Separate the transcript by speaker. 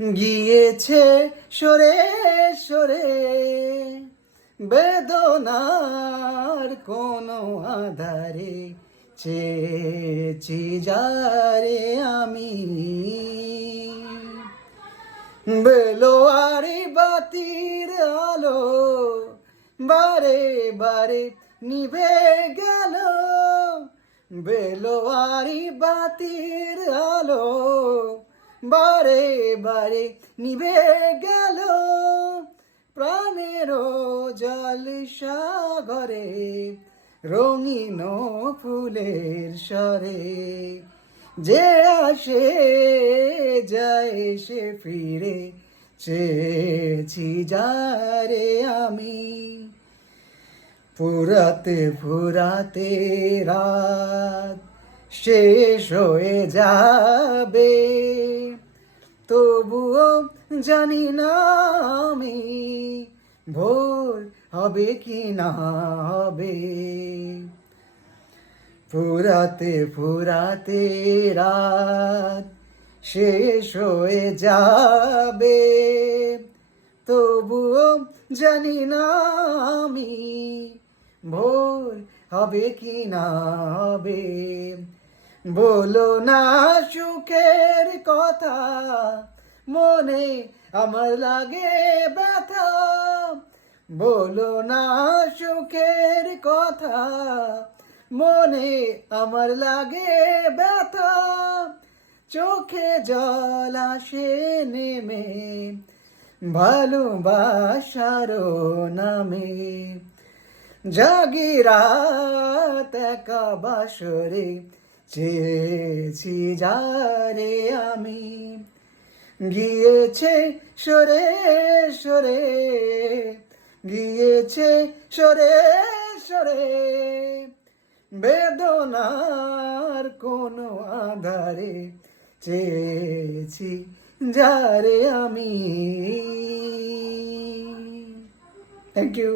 Speaker 1: গিয়েছে সরে সরে। বেদনার কোনো আধারে চেয়েছি যারে আমি। বেলোয়ারি বাতির আলো, বারে বারে নিভে গেল। বেলোয়ারি বাতির আলো বারে বারে নিভে গেল প্রাণের জল সাগরে, রঙিন ফুলের সরে যে আসে, যায় সে ফিরে, চেয়েছি যারে আমি। ফুরাতে ফুরাতে রাত শেষ হয়ে যাবে। তবুও জানি না আমি ভোর হবে কি না হবে। ফুরাতে ফুরাতে রাত শেষ হয়ে যাবে। তবুও জানি না আমি ভোর হবে কি না হবে। বলো না সুখের কথা, মনে আমার লাগে ব্যথা। বলো না সুখের কথা, মনে আমার লাগে ব্যথা। চোখে জল আসে নেমে, ভালোবাসার নামে। জাগিরাত একা বাসরে চেয়েছি যারে আমি। গিয়েছে সরে সরে, গিয়েছে সরে সরে। বেদনার কোনো আধারে চেয়েছি যারে আমি। Thank you